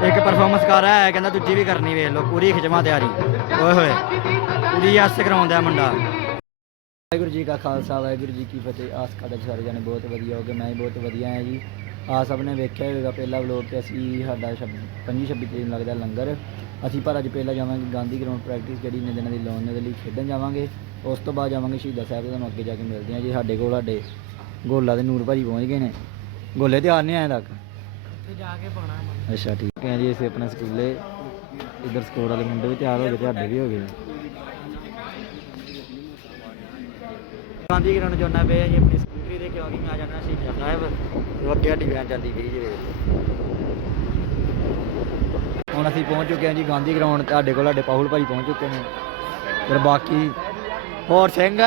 ਇੱਕ ਪਰਫਾਰਮੈਂਸ ਕਰ ਰਿਹਾ ਹੈ, ਕਹਿੰਦਾ ਦੂਜੀ ਵੀ ਕਰਨੀ, ਵੇਖ ਲਓ, ਪੂਰੀ ਖਿਚਵਾ ਤਿਆਰੀ। ਓਏ ਹੋਏ, ਪੂਰੀ ਐਸ ਕਰਾਉਂਦਾ ਮੁੰਡਾ। ਵਾਹਿਗੁਰੂ ਜੀ ਕਾ ਖਾਲਸਾ, ਵਾਹਿਗੁਰੂ ਜੀ ਕੀ ਫਤਿਹ। ਆਸ ਕਰਦਾ ਜੀ ਸਾਰੇ ਜਾਣੇ ਬਹੁਤ ਵਧੀਆ ਹੋਗੇ ਮੈਂ ਵੀ ਬਹੁਤ ਵਧੀਆ ਹਾਂ ਜੀ। ਆ ਸਭ ਨੇ ਵੇਖਿਆ ਹੀ ਹੋਵੇਗਾ, ਪਹਿਲਾ ਵਲੋਗ ਤੇ ਅਸੀਂ ਸਾਡਾ 25 26 ਤਰੀਕ ਨੂੰ ਲੱਗਦਾ ਲੰਗਰ। ਅਸੀਂ ਪਰ ਅੱਜ ਪਹਿਲਾਂ ਜਾਵਾਂਗੇ ਗਾਂਧੀ ਗਰਾਊਂਡ ਪ੍ਰੈਕਟਿਸ ਜਿਹੜੀ ਨੇ ਦਿਨਾਂ ਦੀ ਲਾਉਣ ਦੇ ਲਈ ਖੇਡਣ ਜਾਵਾਂਗੇ। ਉਸ ਤੋਂ ਬਾਅਦ ਜਾਵਾਂਗੇ ਸ਼ਹੀਦਾਂ ਸਾਹਿਬ ਤੁਹਾਨੂੰ ਅੱਗੇ ਜਾ ਕੇ ਮਿਲਦੇ ਹਾਂ ਜੀ। ਸਾਡੇ ਕੋਲ ਸਾਡੇ ਗੋਲਾ ਦੇ ਨੂਰ ਭਾਜੀ ਪਹੁੰਚ ਗਏ ਨੇ। ਗੋਲੇ ਤਿਆਰ ਨਹੀਂ ਆਏ ਤੱਕ? ਤੇ ਜਾ ਕੇ ਪਾਣਾ ਅੱਛਾ ਠੀਕ ਹੈ ਜੀ ਅਸੀਂ ਆਪਣੇ ਸਕੂਲੇ ਇਧਰ ਸਕੂਲ ਵਾਲੇ ਮੁੰਡੇ ਵੀ ਤਿਆਰ ਹੋ ਗਏ ਤੇ ਸਾਡੇ ਵੀ ਹੋ ਗਏ ਗਾਂਧੀ ਗਰਾਊਂਡ ਜਾਣਾ ਪਿਆ ਜੀ ਆਪਣੀ ਸਕੂਟਰੀ ਤੇ ਕਿਉਂਕਿ ਮੈਂ ਆ ਜਾਣਾ ਸੀ ਸਾਹਿਬ ਅੱਗੇ ਸਾਡੀ ਵੈਨ ਚੱਲਦੀ ਪਈ ਜੀ ਹੁਣ ਅਸੀਂ ਪਹੁੰਚ ਚੁੱਕੇ ਹਾਂ ਜੀ ਗਾਂਧੀ ਗਰਾਊਂਡ ਤੁਹਾਡੇ ਕੋਲ ਸਾਡੇ ਪਾਹੁਲ ਭਾਈ ਪਹੁੰਚ ਚੁੱਕੇ ਨੇ ਫਿਰ ਬਾਕੀ ਹੋਰ ਸਿੰਘ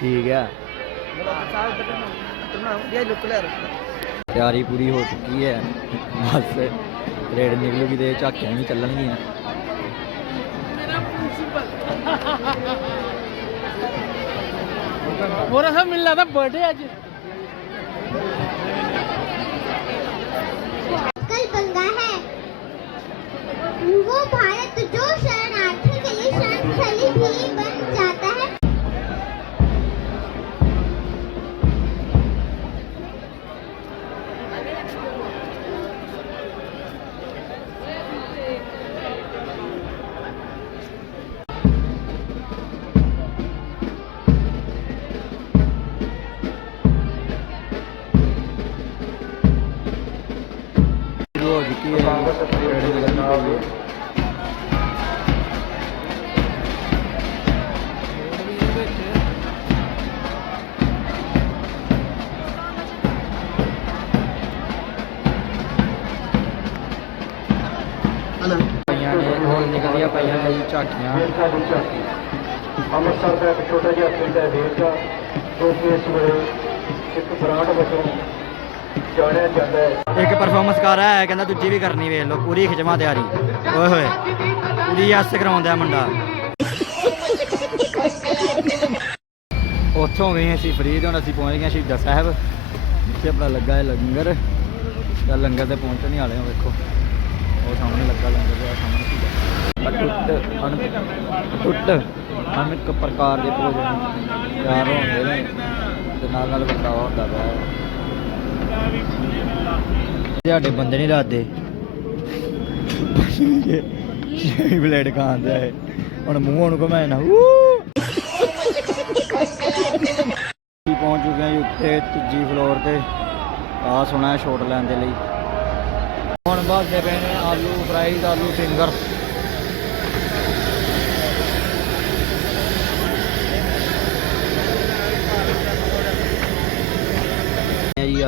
ਠੀਕ ਹੈ ਤਿਆਰੀ ਪੂਰੀ ਹੋ ਚੁੱਕੀ ਹੈ ਬਸ ਰੇਡ ਨਿਕਲੂਗੀ ਤੇ ਝਾਕੀਆਂ ਵੀ ਚੱਲਣਗੀਆਂ ਹੋਰ ਸਭ ਮਿਲਣਾ ਤਾਂ ਬਰਥਡੇ ਅੱਜ कल बंगा है वो भारत ਸ਼ੁਰੂ ਹੋ ਚੁੱਕੀ ਹੈ ਰੇਡ ਨਿਕਲਣੀ ਪਈ ਹੈ ਪਈਆਂ ਨੇ ਹੁਣ ਨਿਕਲੀਆਂ ਪਈਆਂ ਨੇ ਜੀ ਝਾਕੀਆਂ ਅੰਮ੍ਰਿਤਸਰ ਦਾ ਇੱਕ ਛੋਟਾ ਜਿਹਾ ਪਿੰਡ ਹੈ ਵੇਰਕਾ ਜੋ ਕਿ ਇਸ ਵੇਲੇ ਇੱਕ ਬਰਾਂਡ ਵਜੋਂ ਜਾਣਿਆ ਜਾਂਦਾ ਹੈ। ਇੱਕ ਪਰਫਾਰਮੈਂਸ ਕਰ ਰਿਹਾ ਹੈ, ਕਹਿੰਦਾ ਦੂਜੀ ਵੀ ਕਰਨੀ ਵੇਖ ਲਓ, ਪੂਰੀ ਖਿਚਵਾ ਤਿਆਰੀ। ਓਏ ਹੋਏ, ਪੂਰੀ ਐਸ ਕਰਾਉਂਦਾ ਮੁੰਡਾ। ਉੱਥੋਂ ਵੀ ਅਸੀਂ ਫਰੀਦ ਹੁਣ ਅਸੀਂ ਪਹੁੰਚ ਗਏ ਸ਼ਹੀਦਾਂ ਸਾਹਿਬ। ਜਿੱਥੇ ਆਪਣਾ ਲੱਗਾ ਹੈ ਲੰਗਰ। ਤਾਂ ਲੰਗਰ ਤੇ ਪਹੁੰਚਣ ਹੀ ਵਾਲੇ ਹਾਂ, ਵੇਖੋ। ਉਹ ਸਾਹਮਣੇ ਲੱਗਾ ਲੰਗਰ ਤੇ ਸਾਹਮਣੇ ਸ਼ਹੀਦਾਂ ਅਟੁੱਟ ਅਨੇਕ ਪ੍ਰਕਾਰ ਦੇ ਭੋਜਨ ਤਿਆਰ ਹੁੰਦੇ ਨੇ ਤੇ ਨਾਲ ਨਾਲ ਵਰਤਾਵਾ ਹੁੰਦਾ ਪਿਆ ਸਾਡੇ ਬੰਦੇ ਨਹੀਂ ਰਾਦੇ ਸ਼ੇਵੀ ਬਲੇਡ ਖਾਂਦਾ ਹੈ ਹੁਣ ਮੂੰਹ ਨੂੰ। ਘੁਮਾਇਆ ਅਸੀਂ ਪਹੁੰਚ ਚੁੱਕੇ ਹਾਂ ਉੱਤੇ, ਤੀਜੀ ਫਲੋਰ ਤੇ। ਆ ਸੋਣਾ ਸ਼ੋਟ ਲੈਣ ਦੇ ਲਈ। ਹੁਣ ਬਾਅਦ ਪਏ ਨੇ ਆਲੂ ਫਰਾਈਜ਼ ਆਲੂ ਫਿੰਗਰ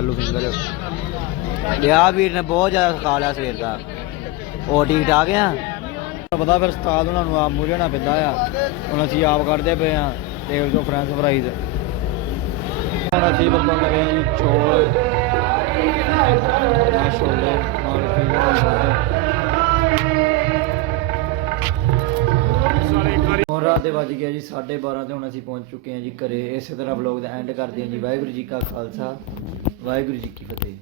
ਆਲੂ ਫਿੰਗਰ। ਲਿਆ ਵੀਰ ਨੇ, ਬਹੁਤ ਜ਼ਿਆਦਾ ਖਾ ਲਿਆ ਸਵੇਰ ਦਾ। ਉਹ ਠੀਕ ਠਾਕ ਆ? ਪਤਾ ਫਿਰ ਉਸਤਾਦ ਉਹਨਾਂ ਨੂੰ ਆਪ ਮੂਹਰੇ ਨਾ ਪੈਂਦਾ ਆ। ਹੁਣ ਅਸੀਂ ਆਪ ਕੱਢਦੇ ਪਏ ਆ ਤੇਲ ਚੋਂ ਫਰੈਂਚ ਫਰਾਈਜ਼ ਹੁਣ ਅਸੀਂ ਬੰਦੋਂ ਲਗੇ ਆ ਜੀ, ਚੋਲ। ਛੋਲੇ, ਨਾਲ ਫਿੰਗਰ ਹੁਣ ਰਾਤ ਦੇ ਵੱਜ ਗਿਆ ਜੀ 12:30 ਤੇ ਹੁਣ ਅਸੀਂ ਪਹੁੰਚ ਚੁੱਕੇ ਹਾਂ ਜੀ ਘਰੇ। ਇਸੇ ਤਰ੍ਹਾਂ ਵਲੌਗ ਦਾ ਐਂਡ ਕਰਦੇ ਹਾਂ ਜੀ। ਵਾਹਿਗੁਰੂ ਜੀ ਕਾ ਖਾਲਸਾ, ਵਾਹਿਗੁਰੂ ਜੀ ਕੀ ਫਤਿਹ।